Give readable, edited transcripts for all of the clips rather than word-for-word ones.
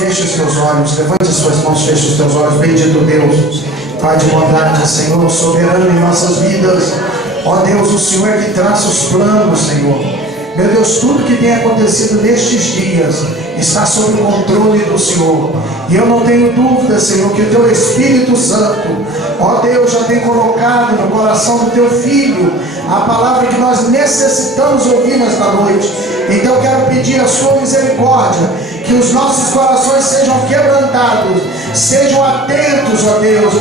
Feche os teus olhos, levante as suas mãos, feche os teus olhos. Bendito Deus, Pai de bondade, Senhor, soberano em nossas vidas. Ó Deus, o Senhor é que traça os planos, Senhor. Meu Deus, tudo que tem acontecido nestes dias está sob o controle do Senhor. E eu não tenho dúvida, Senhor, que o Teu Espírito Santo, ó Deus, já tem colocado no coração do Teu Filho a palavra que nós necessitamos ouvir nesta noite. Então eu quero pedir a Sua misericórdia, que os nossos corações sejam quebrantados, sejam atentos, ó Deus,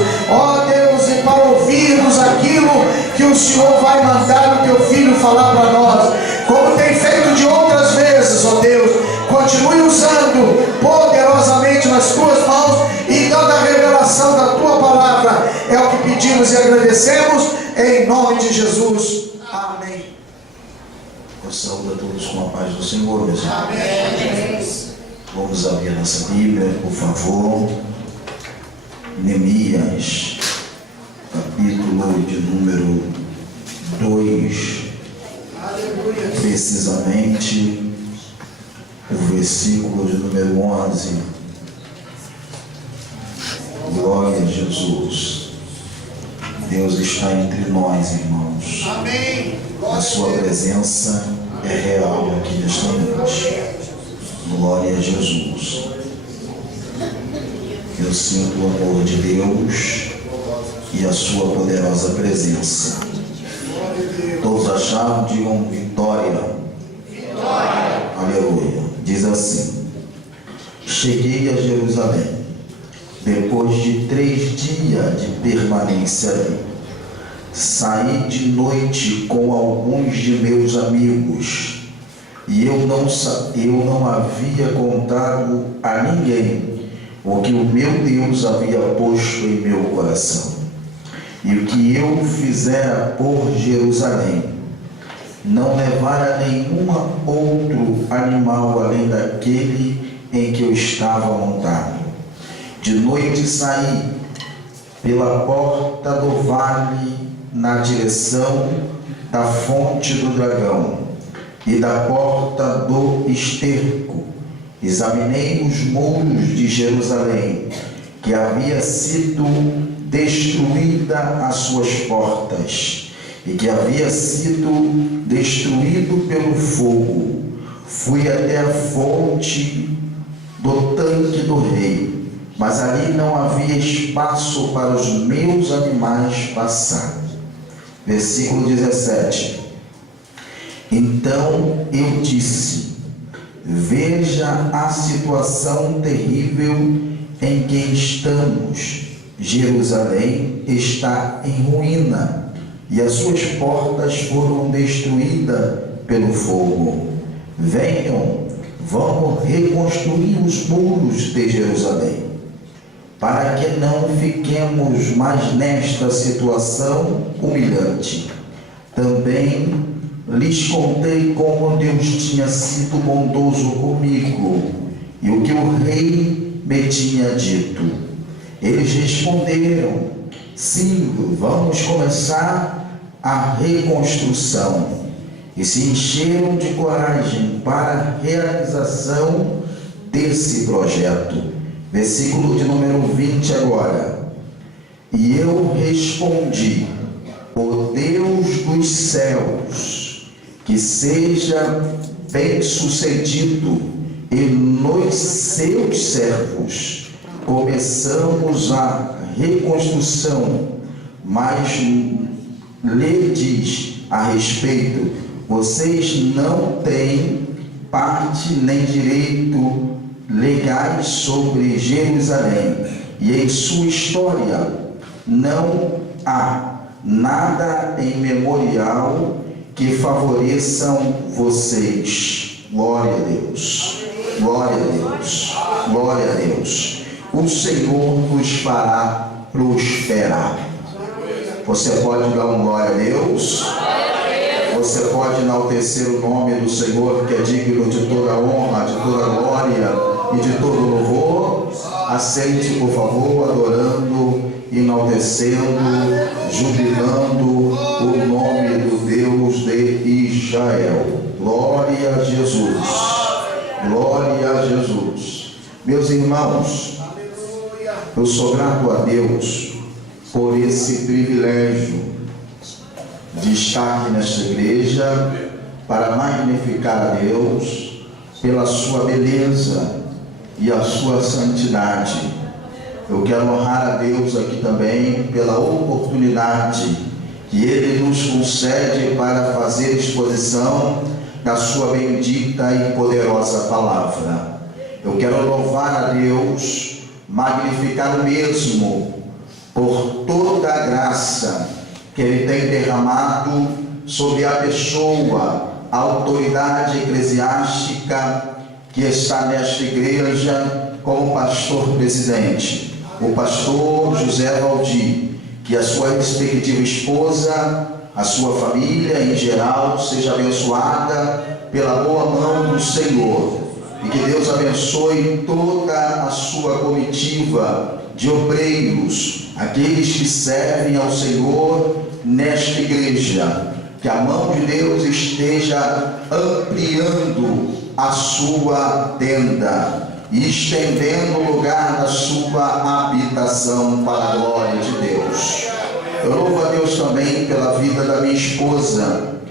e para ouvirmos aquilo que o Senhor vai mandar o Teu Filho falar para nós, como tem feito de outras vezes, ó Deus. Continue usando poderosamente nas Tuas mãos e dando a revelação da Tua palavra. É o que pedimos e agradecemos, em nome de Jesus. Amém. Eu saúdo a todos com a paz do Senhor, meus irmãos. Amém. Vamos abrir a nossa Bíblia, por favor. Neemias, capítulo de número 2. Precisamente o versículo de número 11. Glória a Jesus. Deus está entre nós, irmãos. Amém. A sua presença é real aqui nesta noite. Glória a Jesus. Eu sinto o amor de Deus e a sua poderosa presença. Todos acharam, digam vitória. Vitória. Aleluia. Diz assim: cheguei a Jerusalém depois de 3 dias de permanência ali. Saí de noite com alguns de meus amigos e eu não havia contado a ninguém o que o meu Deus havia posto em meu coração e o que eu fizera por Jerusalém. Não levara nenhum outro animal além daquele em que eu estava montado. De noite saí pela porta do vale na direção da fonte do dragão e da porta do esterco. Examinei os muros de Jerusalém, que havia sido destruída as suas portas e que havia sido destruído pelo fogo. Fui até a fonte do tanque do rei, mas ali não havia espaço para os meus animais passar. Versículo 17. Então eu disse: veja a situação terrível em que estamos. Jerusalém está em ruína e as suas portas foram destruídas pelo fogo. Venham, vamos reconstruir os muros de Jerusalém, para que não fiquemos mais nesta situação humilhante. Também lhes contei como Deus tinha sido bondoso comigo e o que o rei me tinha dito. Eles responderam: sim, vamos começar a reconstrução. E se encheram de coragem para a realização desse projeto. Versículo de número 20 agora. E eu respondi: o Deus dos céus, que seja bem sucedido e nos seus servos. Começamos a reconstrução, mas lhe diz a respeito: vocês não têm parte nem direito legais sobre Jerusalém, e em sua história não há nada em memorial que favoreçam vocês. Glória a Deus, glória a Deus, glória a Deus. O Senhor nos fará prosperar. Você pode dar um glória a Deus? Você pode enaltecer o nome do Senhor, que é digno de toda honra, de toda glória e de todo louvor. Aceite, por favor, adorando, enaltecendo, jubilando o nome do Deus de Israel. Glória a Jesus. Glória a Jesus. Meus irmãos, eu sou grato a Deus por esse privilégio de estar aqui nesta igreja para magnificar a Deus pela sua beleza e a sua santidade. Eu quero honrar a Deus aqui também pela oportunidade que Ele nos concede para fazer exposição da sua bendita e poderosa palavra. Eu quero louvar a Deus, magnificar o mesmo por toda a graça que Ele tem derramado sobre a pessoa, a autoridade eclesiástica que está nesta igreja como pastor presidente, o pastor José Valdir, que a sua respectiva esposa, a sua família em geral seja abençoada pela boa mão do Senhor, e que Deus abençoe toda a sua comitiva de obreiros, aqueles que servem ao Senhor nesta igreja. Que a mão de Deus esteja ampliando a sua tenda e estendendo o lugar da sua habitação para a glória de Deus. Eu louvo a Deus também pela vida da minha esposa.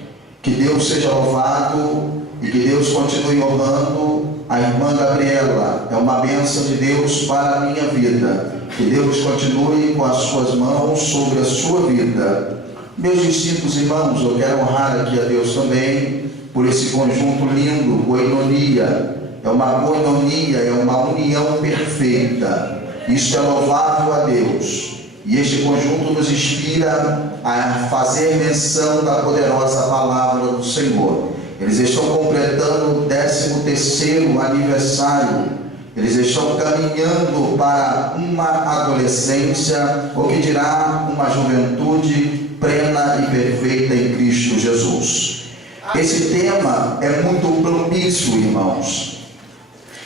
Que Deus seja louvado e que Deus continue honrando a irmã Gabriela. É uma bênção de Deus para a minha vida. Que Deus continue com as suas mãos sobre a sua vida. Meus distintos irmãos, eu quero honrar aqui a Deus também por esse conjunto lindo, koinonia. É uma koinonia, é uma união perfeita. Isso é louvável a Deus. E este conjunto nos inspira a fazer menção da poderosa palavra do Senhor. Eles estão completando o 13º aniversário. Eles estão caminhando para uma adolescência, ou que dirá uma juventude plena e perfeita em Cristo Jesus. Esse tema é muito propício, irmãos.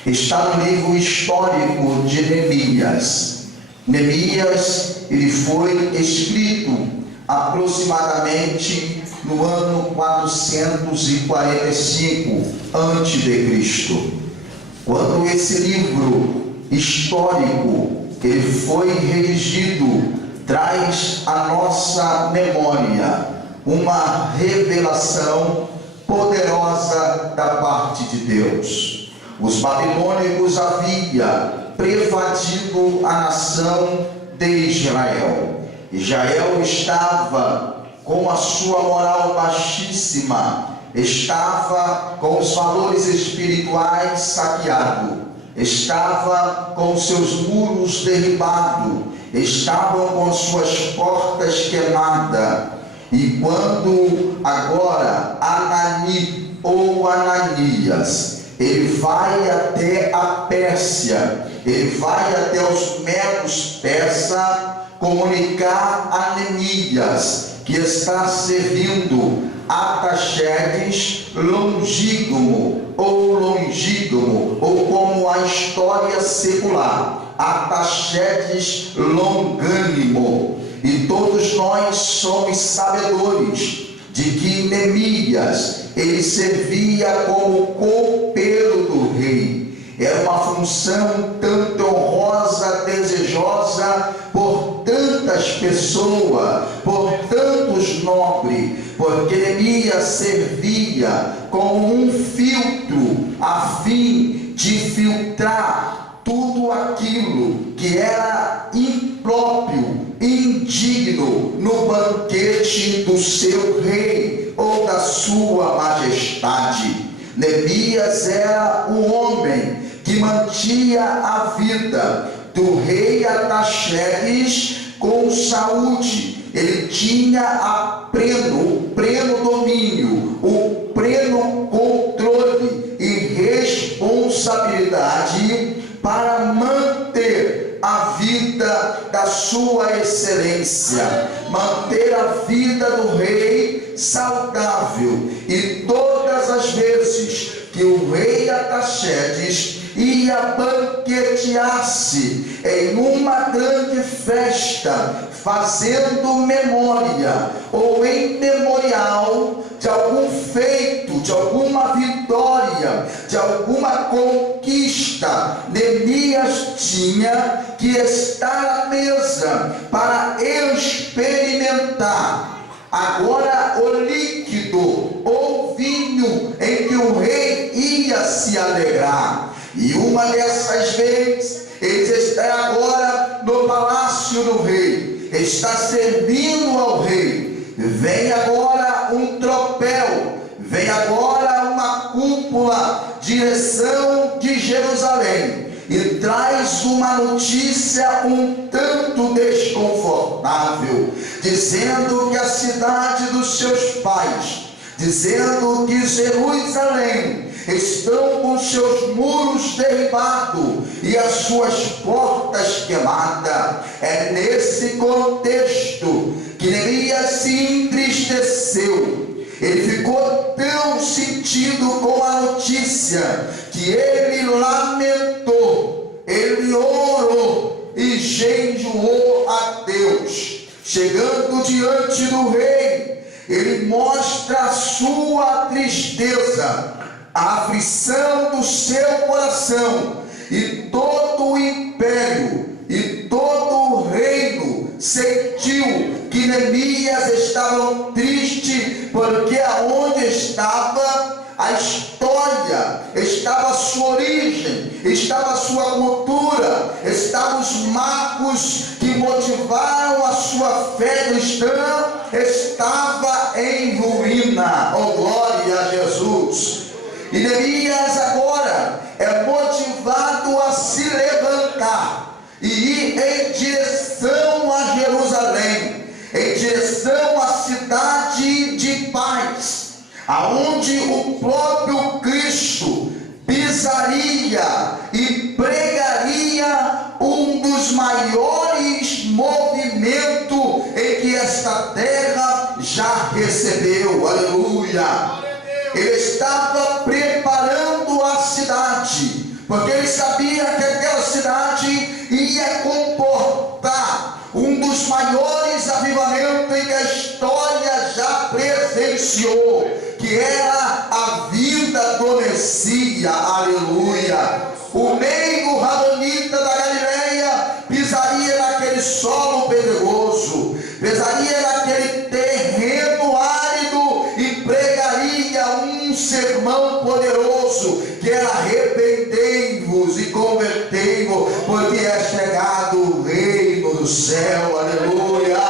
Está no livro histórico de Neemias. Neemias, ele foi escrito aproximadamente no ano 445 a.C. Quando esse livro histórico ele foi redigido, traz à nossa memória uma revelação poderosa da parte de Deus. Os babilônicos haviam prevadido a nação de Israel. Israel estava com a sua moral baixíssima, estava com os valores espirituais saqueados, estava com seus muros derribados, estavam com suas portas queimadas. E quando agora Anani ou Ananias, ele vai até a Pérsia, ele vai até os medos persas comunicar a Neemias que está servindo Artaxerxes longígono, ou como a história secular, Artaxerxes longânimo. E todos nós somos sabedores de que Neemias, ele servia como copeiro do rei. Era uma função tanto honrosa, desejosa por tantas pessoas, por tantos nobres, porque Neemias servia como um filtro a fim de filtrar tudo aquilo que era impróprio, indigno no banquete do seu rei ou da sua majestade. Neemias era um homem que mantinha a vida do rei Artaxerxes com saúde. Ele tinha o pleno domínio, o pleno controle e responsabilidade para manter a vida da sua excelência, manter a vida do rei saudável. E todas as vezes que o rei Artaxerxes ia banquetear-se em uma grande festa, fazendo memória ou em memorial de algum feito, de alguma vitória, de alguma conquista, Neemias tinha que estar à mesa para experimentar agora o líquido ou vinho em que o rei ia se alegrar. E uma dessas vezes, ele está agora no palácio do rei, está servindo ao rei. Vem agora um tropel, vem agora uma cúpula, direção de Jerusalém, e traz uma notícia um tanto desconfortável, dizendo que a cidade dos seus pais, dizendo que Jerusalém estão com seus muros derribados e as suas portas queimadas. É nesse contexto que Neemias se entristeceu. Ele ficou tão sentido com a notícia que ele lamentou, ele orou e jejuou a Deus. Chegando diante do rei, ele mostra a sua tristeza, a aflição do seu coração, e todo o império e todo o reino sentiu que Neemias estava triste, porque aonde estava a história, estava a sua origem, estava a sua cultura, estavam os marcos que motivaram a sua fé cristã, estava em ruína. Oh, glória a Jesus! E Neemias agora é motivado a se levantar e ir em direção a Jerusalém, em direção à cidade de paz, aonde o próprio Cristo pisaria e pregaria um dos maiores movimentos em que esta terra já recebeu. Aleluia! Ele estava preparando a cidade, porque ele sabia que aquela cidade ia comportar um dos maiores avivamentos em que a história já presenciou, que era a vinda do Messias. Aleluia! O meigo Rabanita da Galileia pisaria naquele solo pedregoso, pisaria naquele terreno árido e pregaria um sermão poderoso, que era: arrependei-vos e convertei-vos, porque é chegado o reino do céu. Aleluia!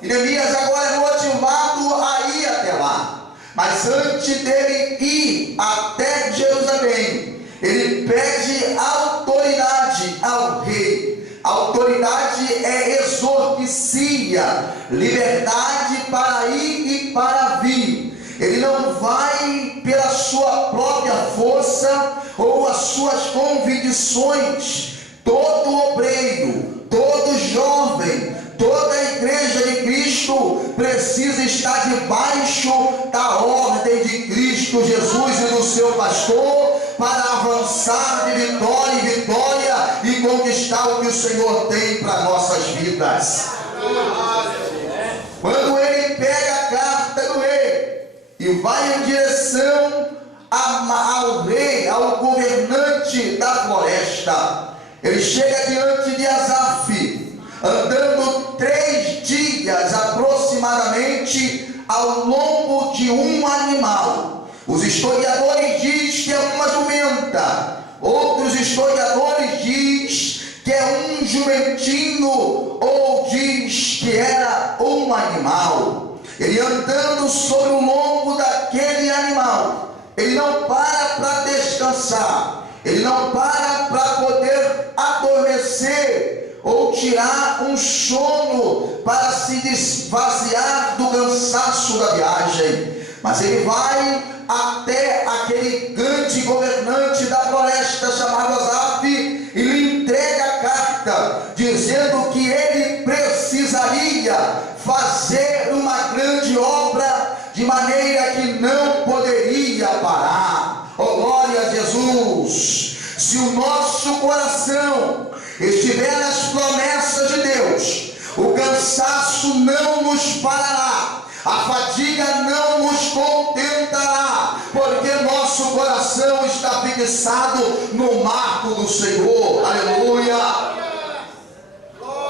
E Neemias agora é motivado a ir até lá, mas antes dele ir até Jerusalém, ele pede autoridade ao rei. Autoridade é exordicia, liberdade para ir e para vir. Ele não vai pela sua própria força ou as suas convicções. Todo obreiro, todo jovem, toda a igreja de Cristo precisa estar debaixo da ordem de Cristo Jesus e do seu pastor, para avançar de vitória em vitória e conquistar o que o Senhor tem para nossas vidas. Quando ele pega a carta do rei e vai em direção ao rei, ao governante da floresta, ele chega diante de Asaf, andando 3 dias aproximadamente ao lombo de um animal. Os historiadores dizem que é uma jumenta, outros historiadores dizem que é um jumentinho, ou diz que era um animal. Ele andando sobre o lombo daquele animal, ele não para descansar, ele não para poder adormecer ou tirar um sono para se desvaziar do cansaço da viagem, mas ele vai até aquele grande governante da floresta chamado Asaf e lhe entrega a carta, dizendo que ele precisaria fazer uma grande obra, de maneira que não poderia parar. Oh, glória a Jesus! Se o nosso coração estiver nas promessas de Deus, o cansaço não nos parará, a fadiga não nos contentará, porque nosso coração está fixado no marco do Senhor. Aleluia!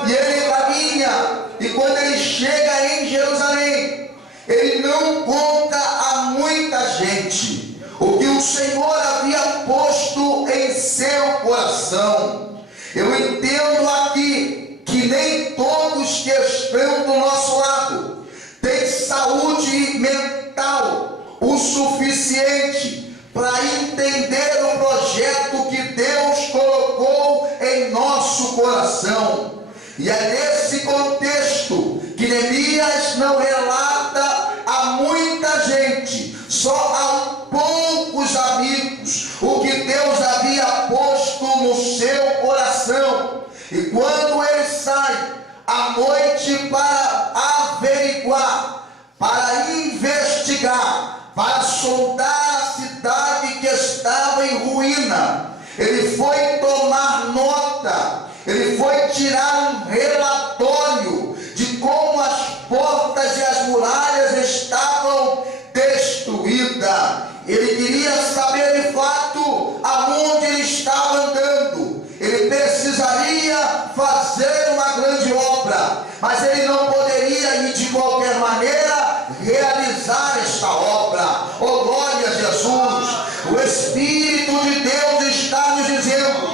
E ele caminha, e quando ele chega em Jerusalém, ele não conta a muita gente o que o Senhor havia posto em seu coração. Eu entendo aqui que nem todos que estão do nosso lado têm saúde mental o suficiente para entender o projeto que Deus colocou em nosso coração. E é nesse contexto que Neemias não relata a muita gente, só a poucos amigos, o que Deus havia posto no seu coração. E quando ele sai à noite para averiguar, para investigar, para sondar a cidade que estava em ruína, ele foi tomar nota, ele foi tirar um relatório de como as portas e as muralhas estavam destruídas. Ele queria saber de fato aonde ele estava andando. Ele precisaria fazer uma grande obra, mas ele não poderia ir de qualquer maneira realizar esta obra. Oh, glória a Jesus! O Espírito de Deus está nos dizendo,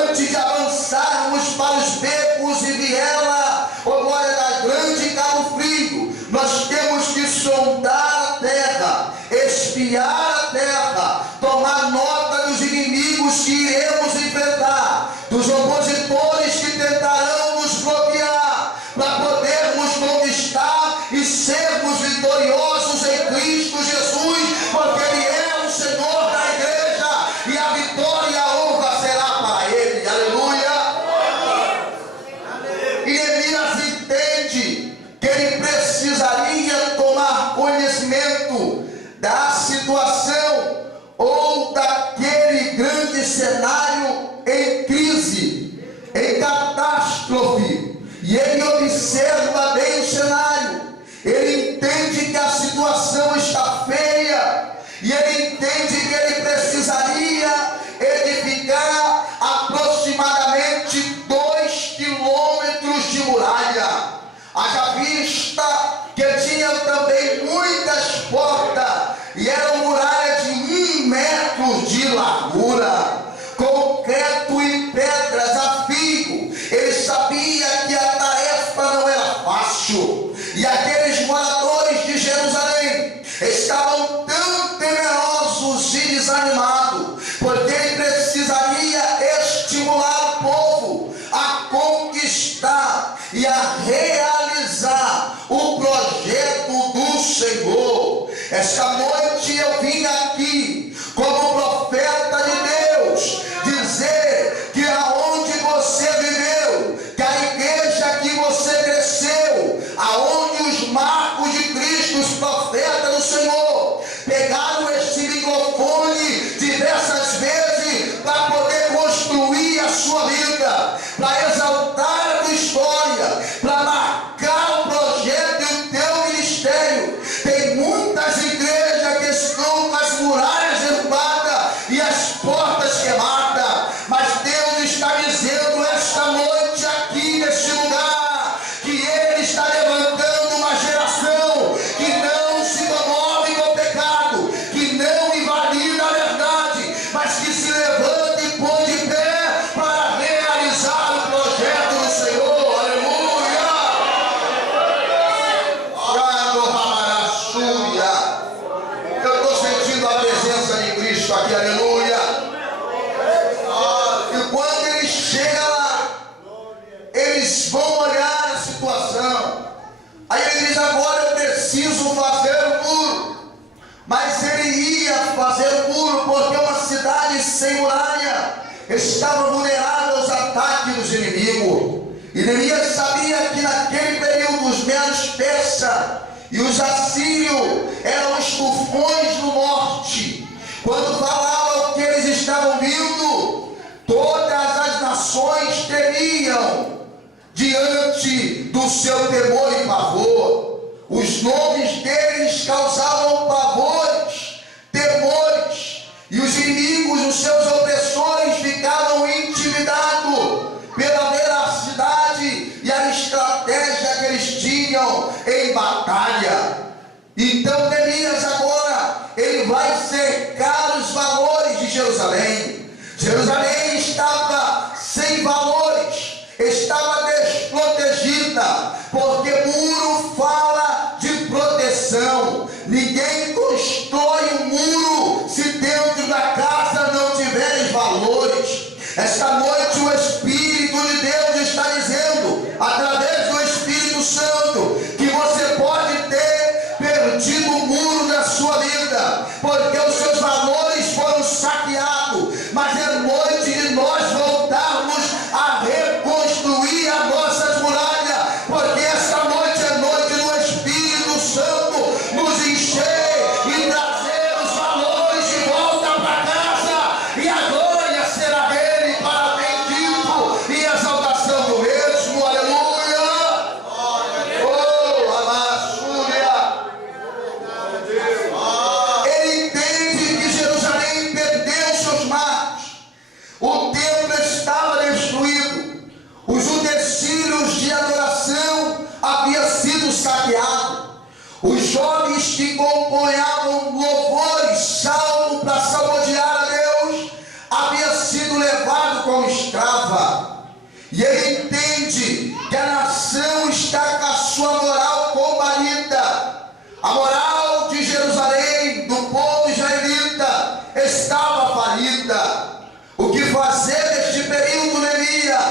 antes de avançarmos para os becos e viela, oh glória da grande Cabo Frio, nós temos que sondar a terra, espiar a terra, tomar nota dos inimigos que iremos enfrentar, dos opositores que tentarão nos bloquear, para podermos conquistar e sermos vitoriosos em Cristo Jesus, porque Ele é o Senhor da igreja, e a vitória e a honra será para Ele. Aleluia! E Neemias entende que ele precisaria tomar conhecimento da situação ou daquele grande cenário em crise, em catástrofe. E ele observa bem o cenário, ele entende que a situação está feia, e ele entende que ele precisaria edificar aproximadamente 2 quilômetros de muralha. Haja vista que tinha também muitas portas, e eram muralhas de 1 metro de largura, concreto e pedras a fio. Ele sabia que a tarefa não era fácil, e aqueles moradores de Jerusalém estavam tão temerosos e desanimados, porque ele precisaria estimular o povo a conquistar e a realizar o projeto do Senhor. Esta noite eu vim aqui como profeta de Deus dizer que aonde você viveu, que a igreja que você cresceu, aonde os marcos de Cristo, os profetas do Senhor, pegaram este microfone diversas vezes para poder construir a sua vida, para exaltar a tua história, para marcar o projeto e o teu ministério. Tem muitas igrejas que estão com as muralhas derrubadas e as portas queimadas, mas Deus está dizendo esta noite aqui neste lugar que Ele está levantando uma geração que não se comove com o pecado, que não invalida a verdade, mas que se levanta e põe de pé para realizar o projeto do Senhor. Aleluia! Eu estou sentindo a presença de Cristo aqui, aleluia! E quando ele chega lá, eles vão olhar a situação. Aí ele diz, agora eu preciso fazer o muro. Mas ele ia fazer o muro porque uma cidade sem muralha estava vulnerável aos ataques dos inimigos. E Neemias sabia que naquele período os medos persas e os assírios eram os tufões do norte. Quando falavam que eles estavam vindo, Todas as nações tremiam diante do seu temor e pavor. Os nomes deles causavam pavores, temores, e os inimigos, os seus opressores, ficavam intimidados pela veracidade e a estratégia que eles tinham em batalha. Então Neemias agora, ele vai cercar os valores de Jerusalém. Jerusalém estava sem valores, estava desprotegida, porque muro fala de proteção. Ninguém constrói um muro se dentro da casa não tiver valores. Esta noite o Espírito de Deus está dizendo, através do Espírito Santo, que você pode ter perdido o muro da sua vida, porque os seus valores foram saqueados, mas é noite de nós voltarmos a reconstruir as nossas muralhas, porque esta noite é noite do Espírito Santo nos encher e trazer os valores de volta para casa, e a glória será dele para bendito e exaltação do mesmo. Aleluia! Oh, Amassúria! Ele entende que Jerusalém perdeu seus marcos. O templo estava destruído. Os utensílios de adoração haviam sido saqueados. Os jovens que compunham louvores, salmo para salmodiar a Deus, haviam sido levados como escrava. E ele entende que a nação está com a sua moral combalida. A moral de Jerusalém, do povo israelita, estava falida. O que fazer neste período, Neemias?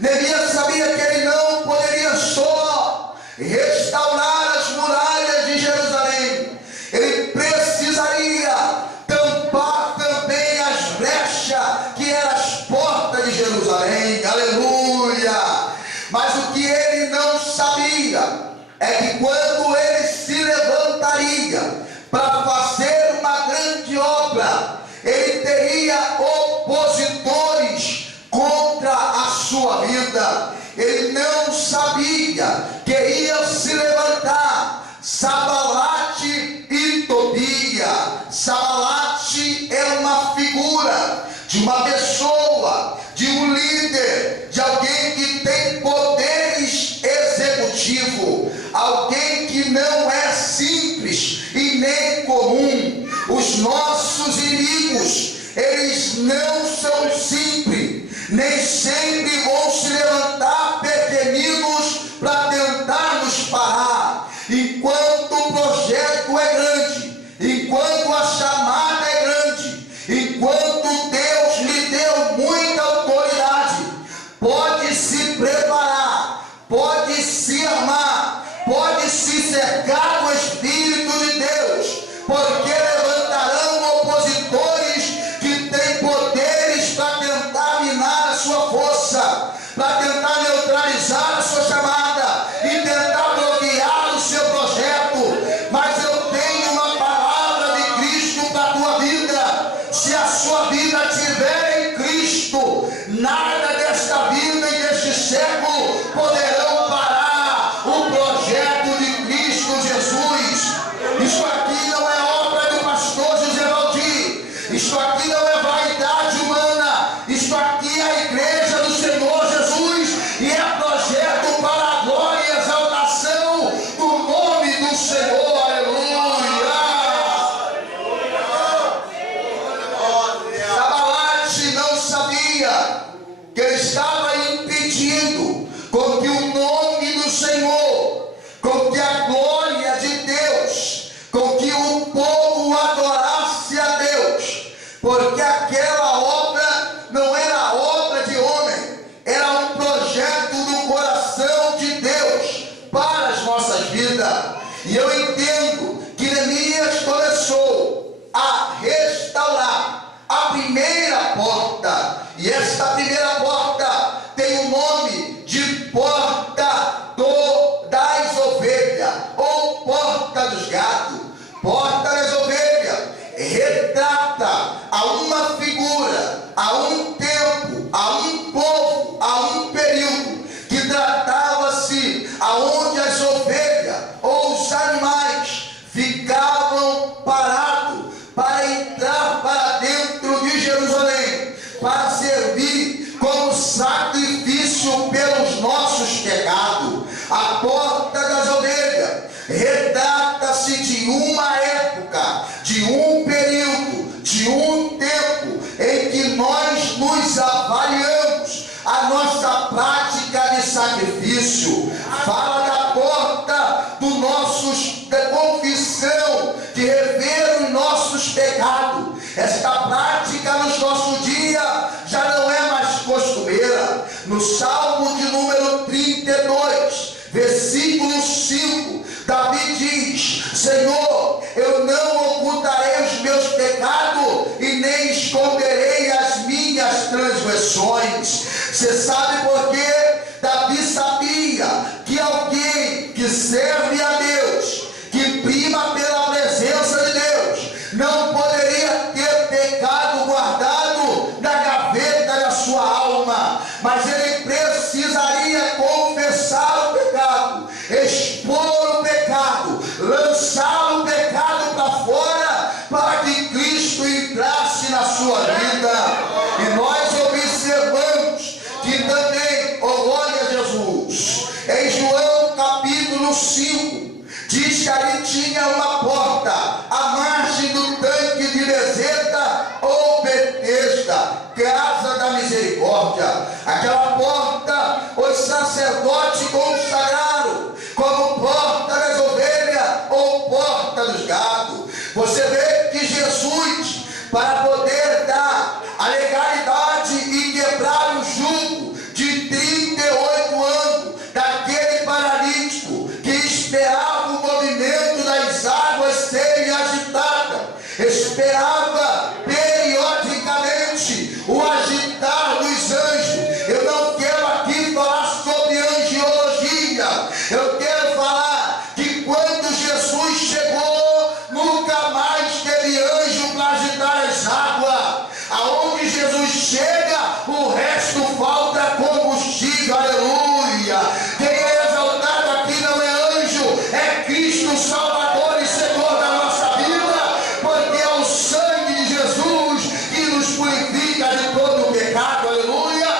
Neemias sabia que ele não poderia só restaurar as muralhas de Jerusalém. Ele precisaria tampar também as brechas que eram as portas de Jerusalém. Aleluia! Mas o que ele não sabia é que quando ele se levantaria para fazer uma grande obra, ele teria opositores contra a sua vida. Ele não sabia que ia se levantar Sanbalate e Tobia. Sanbalate é uma figura de uma pessoa, de um líder, de alguém que tem poderes executivos, alguém que não é simples e nem comum. Os nossos inimigos, eles não são simples, nem sempre vão se levantar pequeninos para tentar nos parar. Enquanto o projeto é grande, enquanto a chamada é grande, enquanto Deus lhe deu muita autoridade, pode se preparar, pode se amar, pode se cercar do Espírito de Deus, porque levantarão opositores que têm poderes para tentar minar a sua força, para tentar neutralizar a sua chamada e tentar bloquear o seu projeto. Mas eu tenho uma palavra de Cristo para a tua vida. Se a sua vida estiver em Cristo, nada desta vida e deste século poderão parar o projeto de Cristo Jesus. Isso aqui não é obra do pastor José Valdir. Isso aqui não é vaidade humana. Isso aqui é a igreja do Senhor Jesus e é projeto para a glória e exaltação do nome do Senhor. Aleluia! Sanbalate não sabia que ele estava impedindo com que o nome do Senhor, com que a glória de Deus, com que o povo adorasse a Deus, porque aquela obra não era obra de homem, era um projeto do coração de Deus para as nossas vidas. E eu entendo que Neemias começou a restaurar a primeira porta, e esta primeira porta tem o nome de porta das ovelhas, ou porta dos gatos. Porta das ovelhas retrata a uma figura, a um tempo, sacrifício pelos nossos pecados. A porta das ovelhas retrata-se de uma época, de um período, de um tempo em que nós nos avaliamos a nossa prática de sacrifício. Fala da porta do da confissão, de rever os nossos pecados. Esta prática nos nossos dias já não é mais costumeira. No Salmo de número 32, versículo 5, Davi diz: Senhor, eu não ocultarei os meus pecados e nem esconderei as minhas transgressões. Você sabe por quê? Davi sabia que alguém que serve a Deus, que prima pela presença de Deus, não poderia ter pecado guardado na gaveta da sua alma, mas ele precisaria confessar o pecado, expor o pecado, lançar o pecado para fora, para que Cristo entrasse na sua vida. E nós observamos que também, glória a Jesus, em João capítulo 5, diz que ali tinha uma porta à margem do tanque de Bezeta ou Betesda, casa da misericórdia. Aquela porta os sacerdotes consagraram como porta das ovelhas ou porta dos gados. Você vê que Jesus, para poder dar a legalidade e quebrar o jugo de 38 anos daquele paralítico que esperava o movimento das águas serem agitadas, esperava periodicamente o agitar dos anjos. Eu não quero aqui falar sobre angiologia, eu quero falar que quando Jesus chegou, nunca mais teve anjo para agitar as águas. Aonde Jesus chega, o resto falta combustível. Aleluia! Quem é exaltado aqui não é anjo, é Cristo Salvador e Senhor da nossa vida, porque é o sangue de Jesus que nos purifica de todo o pecado. Aleluia!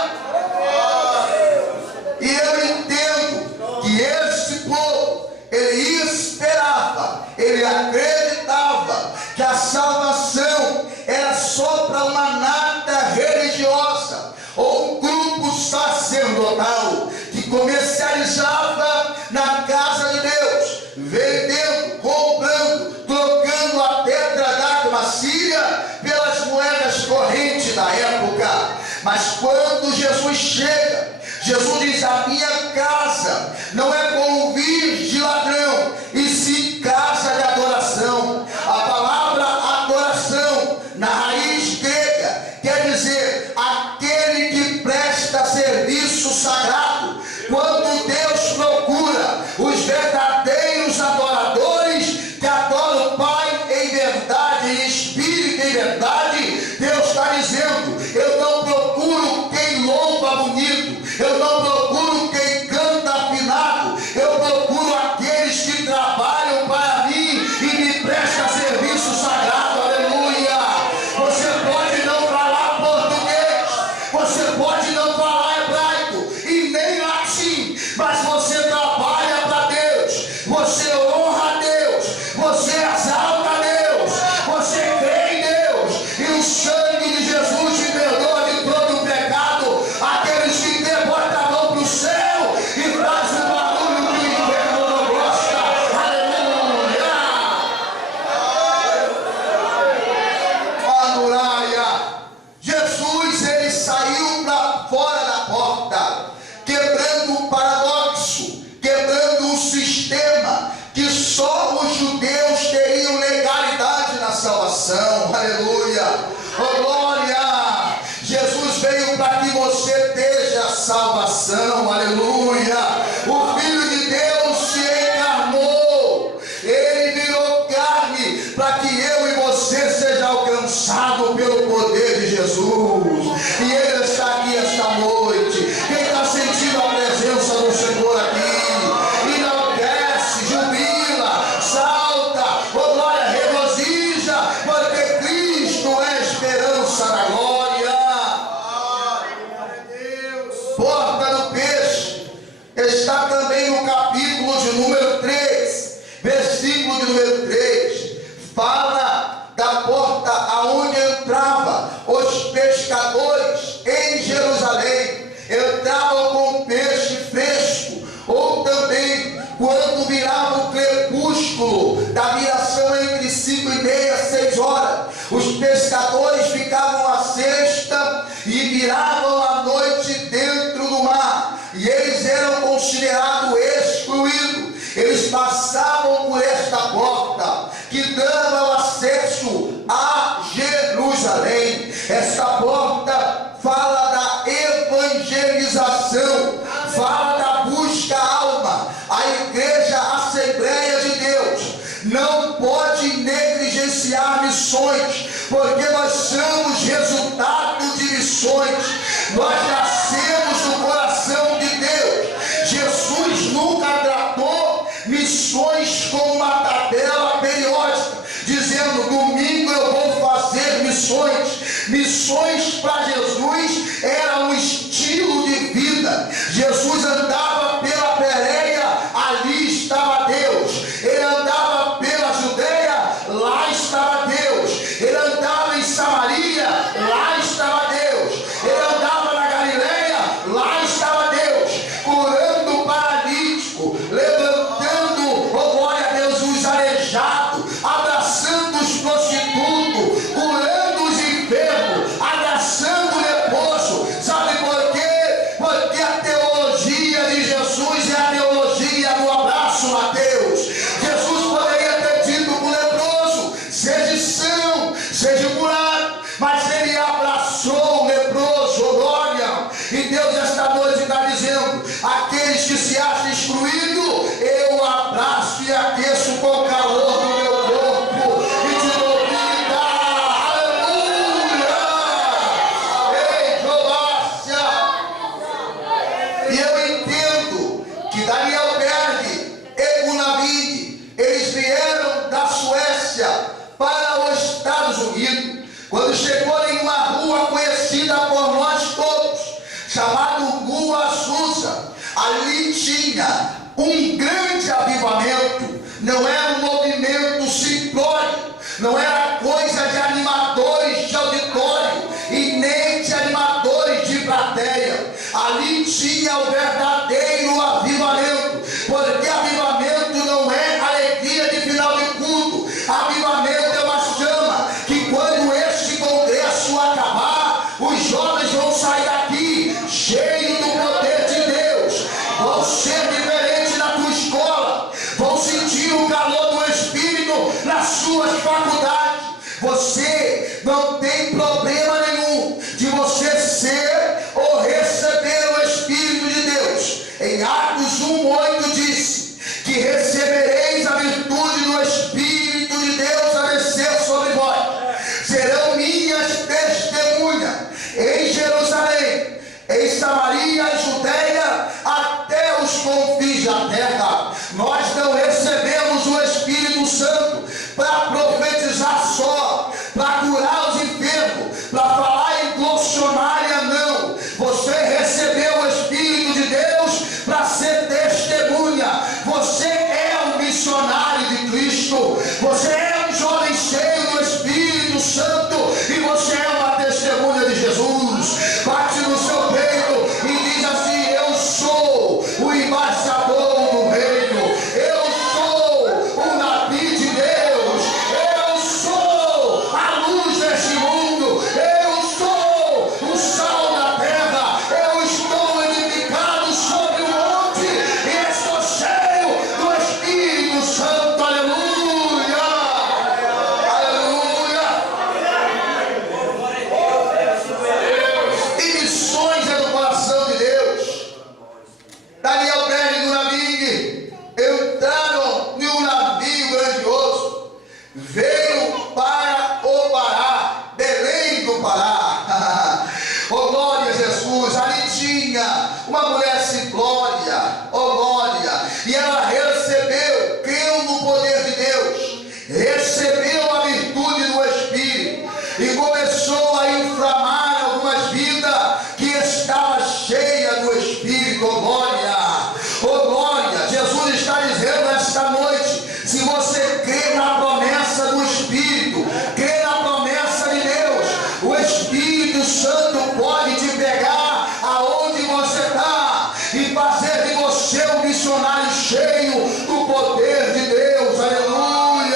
E eu entendo que esse povo, ele esperava, ele acreditava que a salvação era só para uma nata religiosa ou um grupo sacerdotal que comercializava na casa de Deus, vendendo, comprando, trocando a pedra da Síria pelas moedas correntes da época. Mas quando Jesus chega, Jesus diz: a minha casa não é convite de ladrão, e sim casa de adoração. A palavra adoração, na raiz grega, quer dizer aquele que presta serviço sagrado. Quando Deus procura os verdadeiros adoradores que adoram o Pai em verdade, em espírito e em verdade, Deus está dizendo: eu não procuro quem louva bonito, eu não procuro quem canta afinado, eu procuro aqueles que trabalham para mim e me prestam serviço sagrado. Aleluia! Você pode não falar português, você pode não falar hebraico e nem latim, mas você trabalha para Deus, você honra a Deus, você exalta a Deus, você crê em Deus, e o sangue de Jesus te perdoa de todo o pecado. Aqueles que levantam a mão para o céu e fazem um barulho que o inferno não gosta. Aleluia! Aleluia! Jesus, ele saiu para fora da porta, quebrando o paradoxo, quebrando o sistema que só os judeus teriam legalidade na salvação. Aleluia! Oh, glória! Jesus veio para que você esteja salvação. Aleluia! O Filho de Deus se encarnou, ele virou carne para que eu e você seja alcançado pelo poder de Jesus. E ele está aqui esta noite. Quem está sentindo a presença do Senhor aqui, enaltece, jubila, salta, oh glória, regozija, porque Cristo é a esperança da glória. Por número 3, versículo de número 3, fala da porta aonde entrava os pescadores em Jerusalém. Entravam com peixe fresco, ou também quando virava o crepúsculo, da viração entre 5:30 e 6 horas, os pescadores ficavam à sesta e viravam a noite dentro do mar, e eles eram considerados excluídos. Eles passavam por esta porta que dava o acesso a Jerusalém. Esta porta fala da evangelização, fala da busca à alma. A igreja Assembleia de Deus não pode negligenciar missões, porque nós somos resultado de missões. Nós nascemos no coração de Deus. Jesus nunca tratou missões como uma tabela periódica, dizendo: domingo eu vou fazer missões. Missões para Jesus era um estilo de vida. Jesus andava pela Pérea, ali estava Deus. Ele andava pela Judeia, lá estava Deus. Ele andava em Samaria, lá estava Deus. Ele andava na Galileia, lá estava Deus, curando o paralítico, levantando, oh glória a Deus, os aleijados, abraçando os prostitutos, curando os enfermos, abraçando o leproso. Sabe por quê? Porque a teologia de Jesus é a teologia do abraço, Mateus. Jesus poderia ter dito para o leproso: seja são, seja curado, mas ele abraçou o leproso, glória. E Deus esta noite está dizendo: aqueles que se acham excluídos, eu abraço e aqueço com o calor do meu corpo e te dou vida. Aleluia! Ei, Jolácia! E eu entendo que Daniel Berg e Gunavide, eles vieram da Suécia para os Estados Unidos. Quando chegou em uma rua conhecida por nós todos, chamado Rua Azusa, ali tinha um grande avivamento. Não era um movimento simplório, não era coisa de animadores de auditório e nem de animadores de plateia. Ali tinha o verdadeiro avivamento, porque avivamento não é alegria de final de culto. Avivamento é uma chama que, quando este congresso acabar, os jovens vão sair daqui cheios do poder de Deus, vão ser diferentes na tua escola, vão sentir o calor do Espírito nas suas faculdades. Você não tem problema nenhum de você ser ou receber o Espírito de Deus. Em Atos 1:8 disse que recebereis a virtude do Espírito de Deus a descer sobre vós. Serão minhas testemunhas em Jerusalém, em Samaria e Judeia, até os confins da terra. Nós não recebemos o Espírito Santo para profetizar só, para curar os enfermos, para falar em glossionária, não. Você recebeu o Espírito de Deus para ser testemunha. Você é um missionário de Cristo. Você é um jovem cheio do Espírito Santo e você é uma testemunha de Jesus. Bate no seu peito e diz assim: eu sou o embaixador do e fazer de você um missionário cheio do poder de Deus. Aleluia!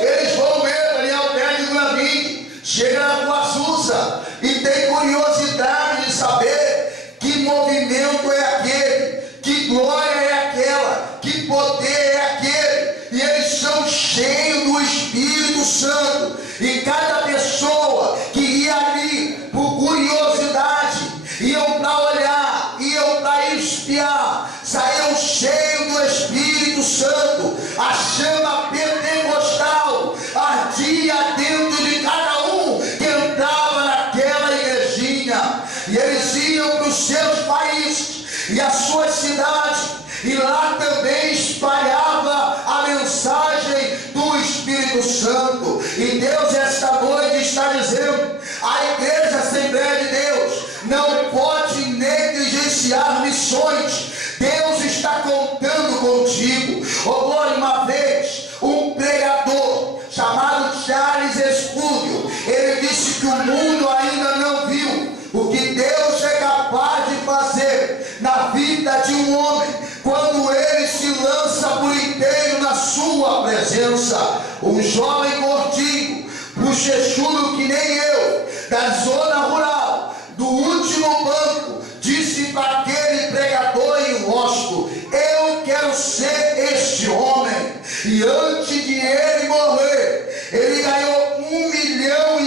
Eles vão ver, Daniel pede para mim, chega na Rua Azusa e tem curiosidade de saber que movimento é aquele, que glória é aquela, que poder é aquele, e eles são cheios do Espírito Santo, e cada pessoa que ia ali por curiosidade, iam para olhar, iam para espiar, saíam cheios do Espírito Santo. A chama pentecostal ardia dentro de cada um que entrava naquela igrejinha, e eles iam para os seus países e as suas cidades, e lá também espalhava a mensagem do Espírito Santo. E Deus esta noite está dizendo: a Igreja Assembleia de Deus não pode negligenciar missões. Deus está contando contigo. Agora, uma vez, um pregador chamado Charles Spurgeon, ele disse que o mundo ainda não viu o que Deus é capaz de fazer na vida de um homem quando ele se lança por inteiro na sua presença. Um jovem gordinho, bochechudo que nem eu, da zona rural, do último banco, disse para aquele pregador em rosto: eu quero ser este homem. E antes de ele morrer, ele ganhou 1,5 milhão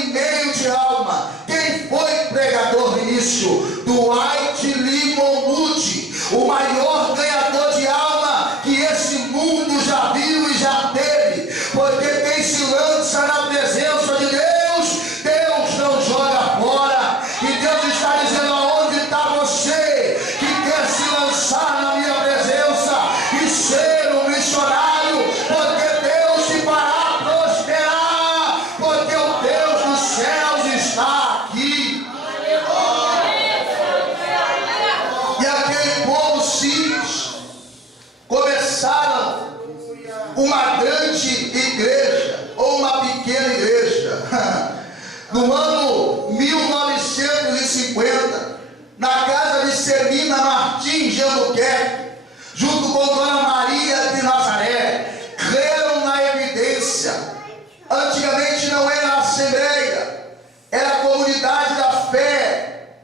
de almas. Quem foi pregador nisso? Dwight Lyman Moody, o maior ganhador de alma que esse mundo já viu e já teve. Porque quem se lança na presença de Deus, Deus não joga fora. E Deus está dizendo: aonde está você que quer se lançar na minha presença e ser um missionário? Porque Deus te fará prosperar, porque o Deus dos céus está aqui. E aquele povo simples começaram uma grande igreja ou uma pequena igreja. No ano 1950, na casa de Celina Martins de Albuquerque, junto com Dona Maria de Nazaré, creram na evidência. Antigamente não era assembleia, era a comunidade da fé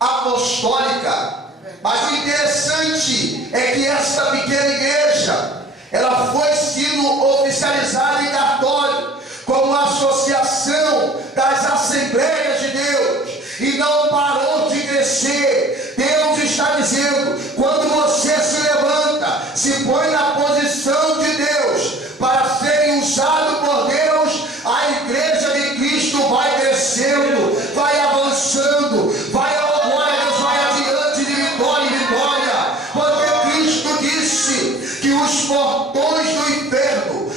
apostólica. Mas o interessante é que esta pequena igreja, ela foi sendo oficializada em cartório como uma associação das Assembleias de Deus, e não parou de crescer. Deus está dizendo: quando você se levanta, se põe na posição de Deus para ser usado por Deus, a igreja de Cristo vai crescendo, vai avançando, vai adiante de vitória em vitória. Porque Cristo disse que os portões do inferno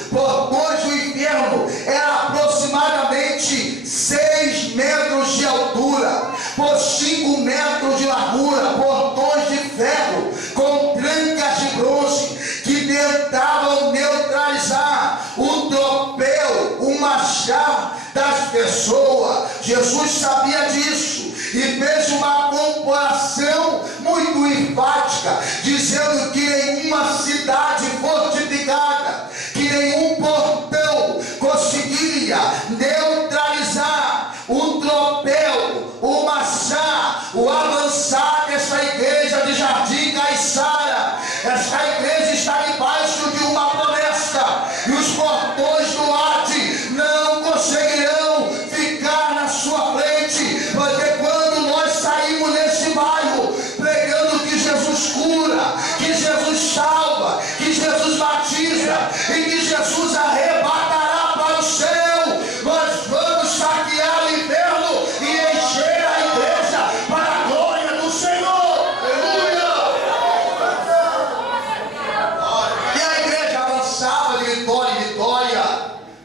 eram aproximadamente 6 metros de altura, por 5 metros de largura, portões de ferro com trancas de bronze que tentavam neutralizar o tropel, o machar das pessoas. Jesus sabia disso e fez uma comparação muito enfática, dizendo que nenhuma cidade fortificada, que nenhum portão conseguiria neutralizar o tropel, o machar, o avançar dessa igreja de Jardim Caiçara. Esta igreja está debaixo de uma promessa, e os portões do Hades não conseguirão ficar na sua frente. Porque quando nós saímos nesse bairro pregando que Jesus cura, que Jesus salva, que Jesus batiza e que Jesus arrebatará para o céu, nós vamos saquear o inferno e encher a igreja para a glória do Senhor. Aleluia! E a igreja avançava de vitória em vitória.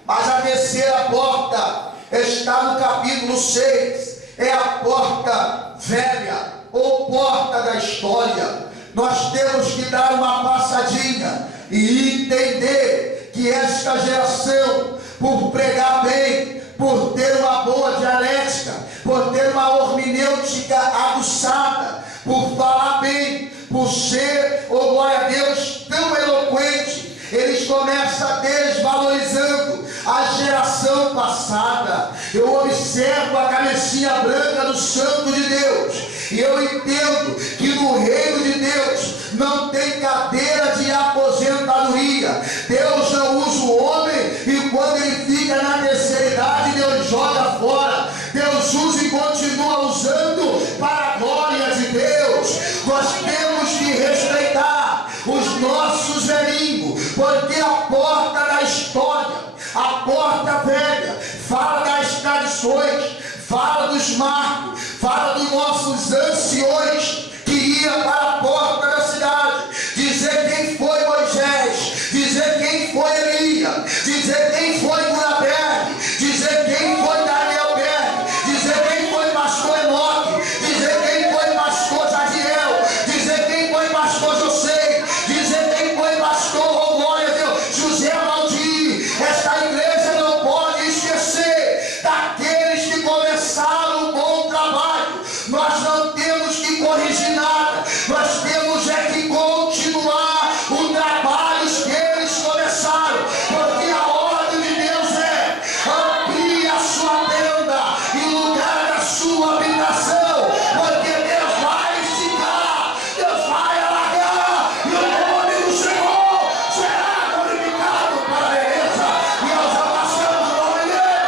Mas a terceira porta está no capítulo 6. É a porta velha, ou porta da história. Nós temos que dar uma passadinha e entender que esta geração, por pregar bem, por ter uma boa dialética, por ter uma hermenêutica aguçada, por falar bem, por ser, oh glória a Deus, tão eloquente. Eles começam desvalorizando a geração passada. Eu observo a cabecinha branca do Santo de Deus, e eu entendo que no reino de Deus não tem cadeira de aposentadoria. Deus não usa o homem e quando ele fica na terceira idade, Deus joga fora. Deus usa e continua usando para a glória de Deus. Nós temos que respeitar os nossos velhinhos, porque a porta da história, a porta velha, fala das tradições, fala dos marcos, fala dos nossos anciões que iam para a porta da cidade, dizer quem foi Moisés, dizer quem foi Elias, dizer quem foi Gunaberg, dizer quem foi Daniel Berg, dizer quem foi pastor Enoque, dizer quem foi pastor Jadiel, dizer quem foi pastor José, dizer quem foi pastor, oh glória a Deus, José Valdir. Esta igreja não pode esquecer daqueles que começaram um bom trabalho. Nós não temos que corrigir nada, nós temos é que continuar o trabalho que eles começaram, porque a ordem de Deus é: amplie a sua tenda e lugar da sua habitação, porque Deus vai esticar, Deus vai alargar, e o nome do Senhor será glorificado para a beleza e a exaltação do nome dele.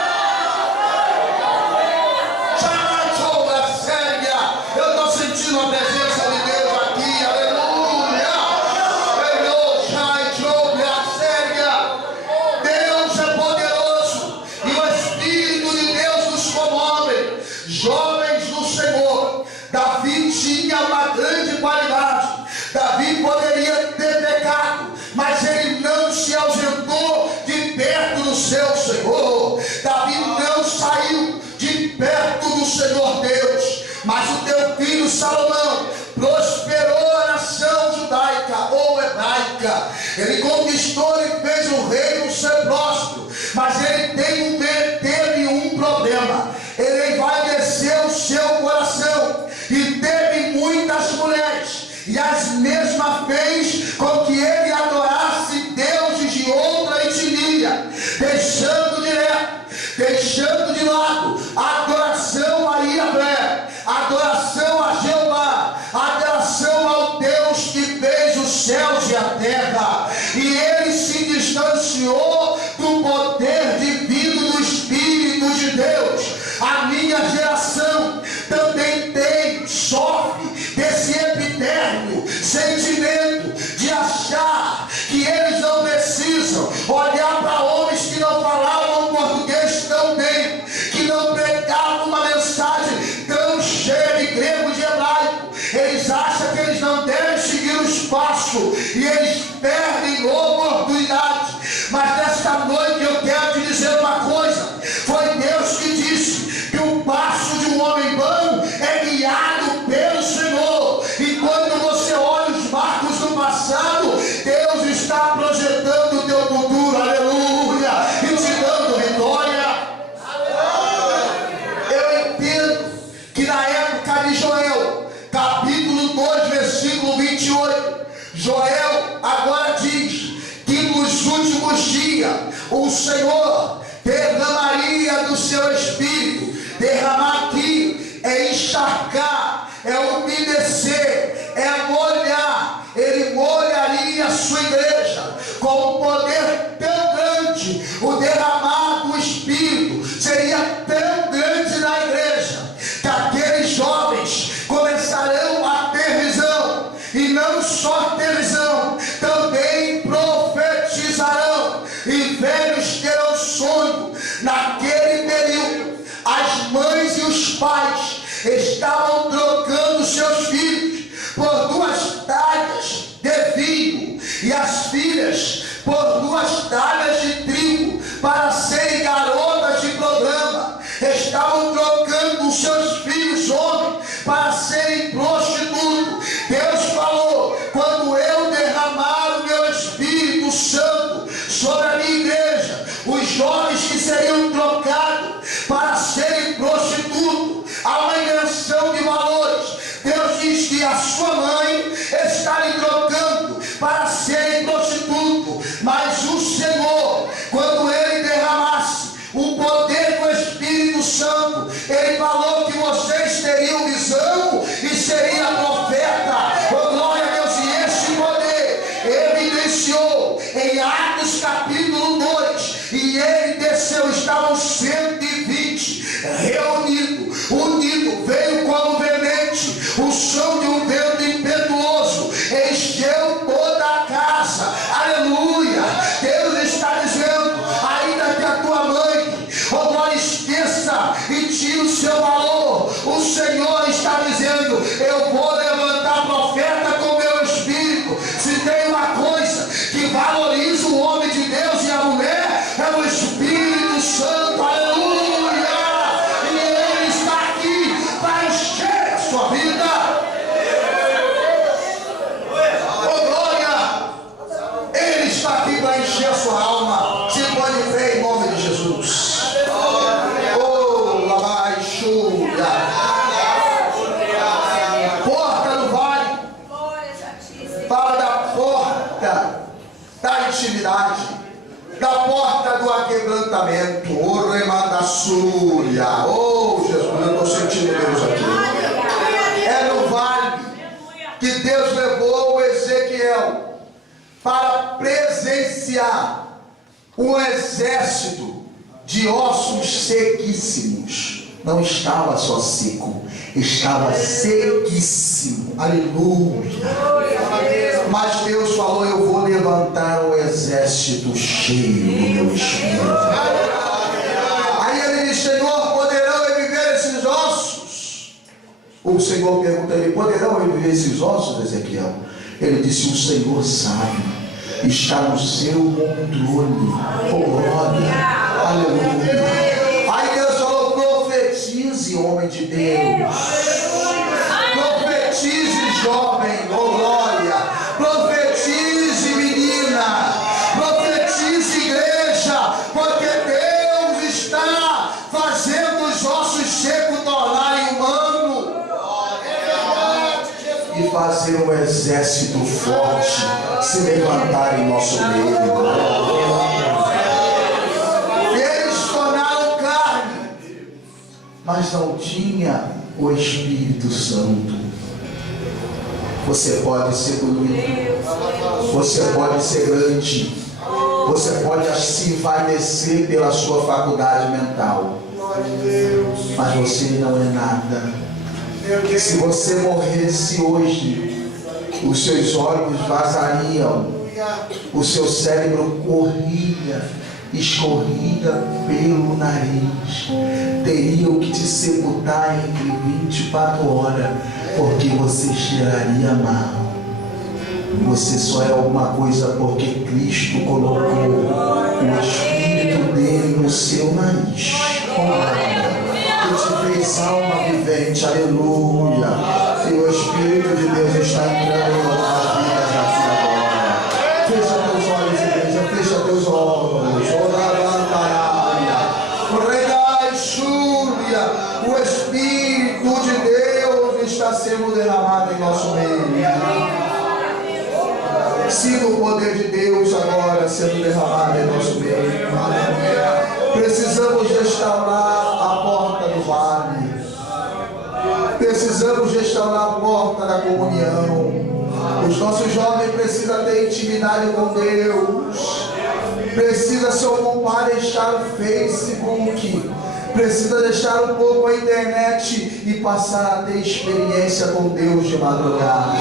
Eu estou sentindo a presença de Deus aqui, aleluia. Deus é poderoso e o Espírito de Deus nos comove. Jovens do Senhor, Davi tinha uma grande qualidade. Davi poderia ter pecado, mas ele não se ausentou de perto do seu Senhor. Davi não saiu de perto do Senhor Deus. Mas o teu filho Salomão prosperou a nação judaica ou hebraica. Ele conquistou e fez o reino ser próspero, mas ele teve um problema. Ele envaideceu o seu coração e teve muitas mulheres, e as mesmas fez com que ele adorasse deuses de outra etnia, deixando de lado a adoração a Yahvé, a adoração a Jeová, a adoração ao Deus que fez os céus e a terra. E ele se distanciou do poder divino do Espírito de Deus. A minha geração também sofre desse epidérmio sentimento de achar que eles não precisam olhar para homens que não falavam português tão bem, que não pregavam uma mensagem tão cheia de grego e de hebraico. Eles acham que eles não devem seguir o espaço e eles perdem oportunidade. Mas nesta noite eu quero te dizer uma coisa: foi Deus que disse que o passo de um homem bom é guiado pelo Senhor. E quando você olha os marcos do passado, Deus está projetando o teu futuro, aleluia, e te dando vitória. Eu entendo que na época de Joel, capítulo 2, versículo 28, Joel agora diz que nos últimos dias o Senhor derramaria do seu Espírito. Derramar aqui é encharcar, é umedecer, é molhar. Ele molharia a sua igreja com um poder tão grande. O derramar do Espírito seria tão grande na igreja que aqueles jovens começarão a ter visão, e não só ter visão, também profetizarão, e velhos terão sonho. Naquele período, as mães e os pais estavam trocando seus filhos por 2 talhas de vinho e as filhas por 2 talhas de trigo para serem garotas de programa. Estavam trocando os seus filhos homens para serem prostitutos. Deus falou: quando eu derramar o meu Espírito Santo sobre a minha igreja, os jovens que seriam trocados para serem prostitutos, há uma inversão de valores. Deus diz que que a sua mãe está lhe trocando para ser prostituto, mas o Senhor, quando Ele derramasse o poder do Espírito Santo, Ele falou que vocês teriam visão e seria profeta. Oh, glória a Deus! E esse poder evidenciou em Atos capítulo 2, e ele desceu, estavam 120 reunidos, unidos, veio como veemente o som de um vento impetuoso, encheu toda a casa. Aleluia! Deus está dizendo, ainda que a tua mãe, oh glória, esqueça e tire o seu valor, o Senhor está dizendo, eu vou levantar profeta com meu Espírito. Se tem uma coisa que valoriza o homem de Deus e a mulher, é o Espírito Santo. Aleluia! E Ele está aqui para encher a sua vida. Oh glória! Ele está aqui para encher a sua alma. Você pode ver em nome de Jesus. Oh, labaixúria. Porta do vale. Fala da porta da intimidade, da porta do aquebrantamento. Oh, remadassúria. Oh, Jesus, eu estou sentindo Deus aqui. É no vale que Deus levou o Ezequiel para presenciar um exército de ossos sequíssimos. Não estava só seco, estava sequíssimo. Aleluia! Mas Deus falou, eu vou levantar um exército cheio do meu Espírito. Aí ele disse, Senhor, poderão reviver esses ossos? O Senhor pergunta a ele, poderão reviver esses ossos, Ezequiel? Ele disse, o Senhor sabe, está no seu controle. Oh, glória! Aleluia! Aí Deus falou, profetize, homem de Deus. Profetize, jovem, oh glória. Profetize, menina. Profetize, igreja. Porque Deus está fazendo os ossos secos tornarem humanos. E fazer um exército forte se levantar em nosso meio. Mas não tinha o Espírito Santo. Você pode ser bonito, você pode ser grande, você pode se envaidecer pela sua faculdade mental, mas você não é nada. Se você morresse hoje, os seus olhos vazariam, o seu cérebro escorria pelo nariz, teriam que te sepultar entre 24 horas, porque você cheiraria mal. Você só é alguma coisa porque Cristo colocou o Espírito dele no seu nariz. Que te fez alma vivente, aleluia. E o Espírito de Deus está entrando em nossas vidas aqui agora. Fecha teus olhos, igreja, fecha teus olhos. O Espírito de Deus está sendo derramado em nosso meio. Sinta o poder de Deus agora sendo derramado em nosso meio. Precisamos restaurar a porta do vale. Precisamos restaurar a porta da comunhão. Os nossos jovens precisam ter intimidade com Deus. Precisa se ocupar, deixar o Facebook. Precisa deixar um pouco a internet e passar a ter experiência com Deus de madrugada.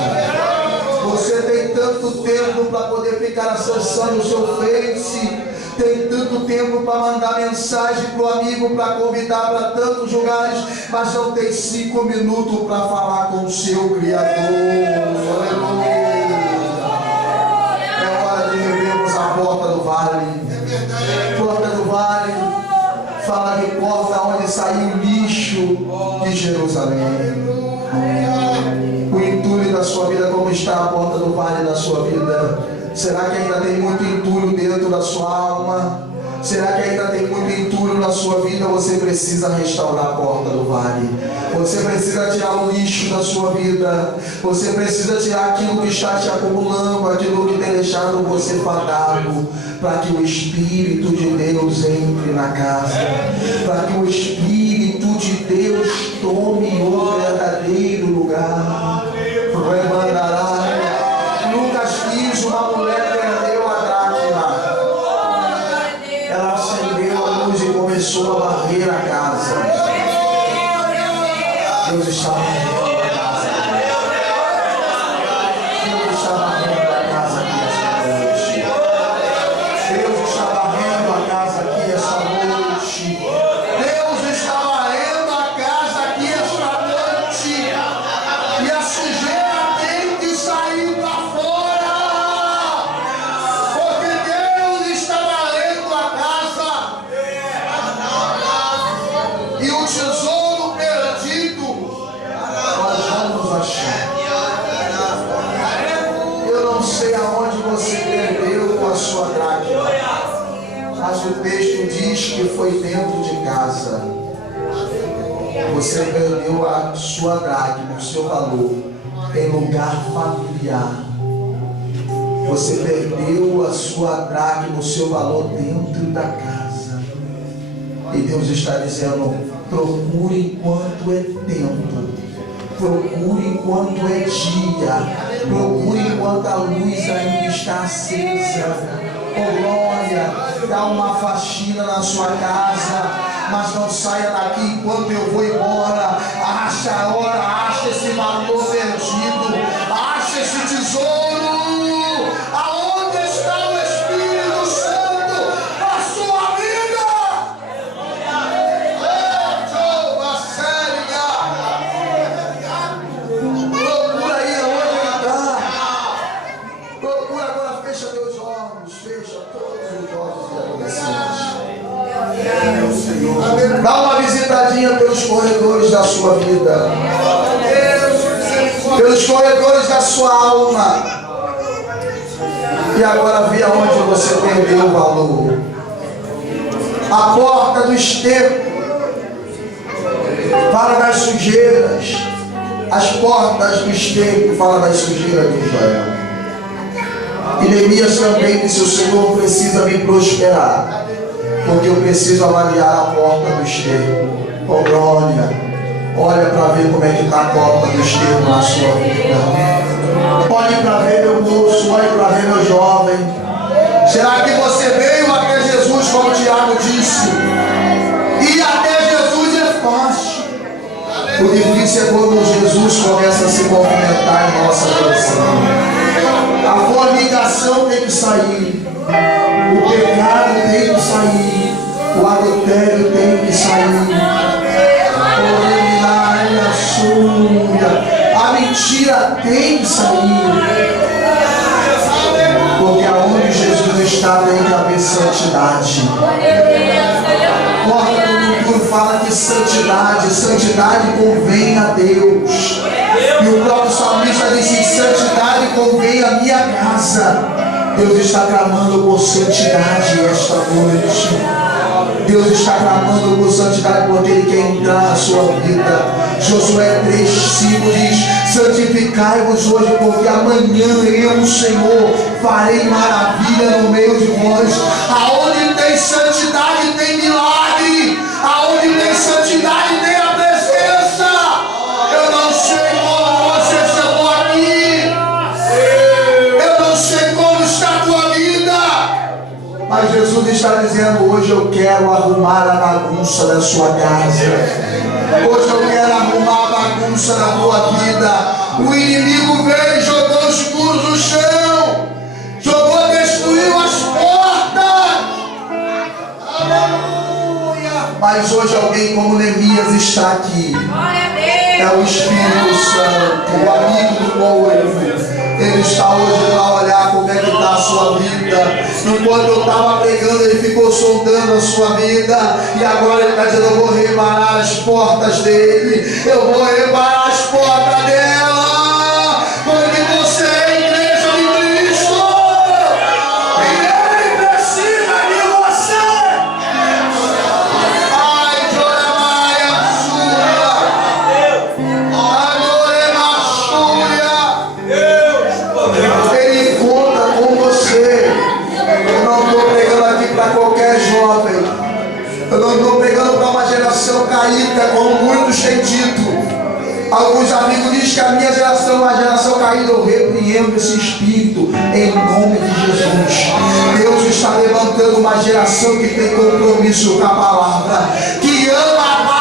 Você tem tanto tempo para poder ficar acessando o seu Face, tem tanto tempo para mandar mensagem para o amigo, para convidar para tantos lugares, mas não tem 5 minutos para falar com o seu Criador. Aleluia! É hora de revermos a porta do vale. Porta do vale fala de porta onde saiu o lixo de Jerusalém. O entulho da sua vida, como está a porta do vale da sua vida? Será que ainda tem muito entulho dentro da sua alma? Será que ainda tem muito entulho na sua vida? Você precisa restaurar a porta do vale. Você precisa tirar o lixo da sua vida. Você precisa tirar aquilo que está te acumulando, aquilo que tem deixado você fadado, para que o Espírito de Deus entre na casa, para que o Espírito de Deus tome o verdadeiro lugar. Lucas 15, uma mulher perdeu a dracma. Ela acendeu a luz e começou a varrer a casa. Deus está varrendo a casa. Deus está varrendo a casa aqui esta noite. Deus está varrendo a casa aqui esta noite. Deus está varrendo a casa aqui esta noite. E a sujeira tem que sair para fora. Porque Deus está varrendo a casa. E o tesouro perdido nós vamos achar. Eu não sei aonde você perdeu a sua dracma, mas o texto diz que foi dentro de casa. Você perdeu a sua dracma, o seu valor, em lugar familiar. Você perdeu a sua dracma, o seu valor dentro da casa. E Deus está dizendo: procure enquanto é tempo. Procure enquanto é dia. Procure enquanto a luz ainda está acesa. Oh glória, dá uma faxina na sua casa, mas não saia daqui enquanto eu vou embora. Acha a hora, acha esse valor perdido, acha esse tesouro. Aonde está o Espírito Santo na sua vida? Procura aí aonde ele está. Procura agora, fecha teus olhos, fecha todos os olhos e adolescentes. Dá uma visitadinha pelos corredores da sua vida, pelos corredores da sua alma, e agora vê aonde você perdeu o valor. A porta do esterco fala das sujeiras. As portas do esterco falam das sujeiras de Israel. E Neemias também disse: o Senhor precisa me prosperar, porque eu preciso avaliar a porta do esterco. Oh glória! Olha para ver como é que está a porta do esterco na sua vida. Olhe para ver, meu moço, olhe para ver, meu jovem. Será que você veio até Jesus, como o Tiago disse? E até Jesus é fácil. O difícil é quando Jesus começa a se movimentar em nossa direção. A fornicação tem que sair, o pecado tem que sair, o adultério tem que sair, a mentira tem que sair, porque aonde Jesus está tem que haver santidade. Porta do futuro fala de santidade. Santidade convém a Deus. E o próprio salmista disse: santidade convém a minha casa. Deus está clamando por santidade esta noite. Deus está clamando por santidade porque Ele quer entrar na sua vida. Josué 3:5 diz: santificai-vos hoje, porque amanhã eu, o Senhor, farei maravilha no meio de vós. Aonde tem santidade tem milagre. Aonde tem santidade tem a presença. Eu não sei como você chegou aqui, eu não sei como está a tua vida, mas Jesus está dizendo: hoje eu quero arrumar a bagunça da sua casa. Hoje eu quero arrumar a bagunça da tua vida. O inimigo veio e jogou os muros no chão, jogou, destruiu as portas. Aleluia! Mas hoje alguém como Neemias está aqui. É o Espírito Santo, o amigo do noivo. Ele está hoje para olhar como é que está a sua vida. Enquanto eu estava pregando, ele ficou sondando a sua vida. E agora ele está dizendo: eu vou reparar as portas dele. Eu vou reparar as portas dela. Porque você é a igreja de Cristo. E ele precisa de você. Ai, Joramaia, sua. Ele conta com você. Eu não estou pregando aqui para qualquer jovem. Eu não estou pregando para uma geração caída, como muitos têm dito. Alguns amigos dizem que a minha geração é uma geração caída. Eu repreendo esse espírito em nome de Jesus. Deus está levantando uma geração que tem compromisso com a palavra, que ama a palavra.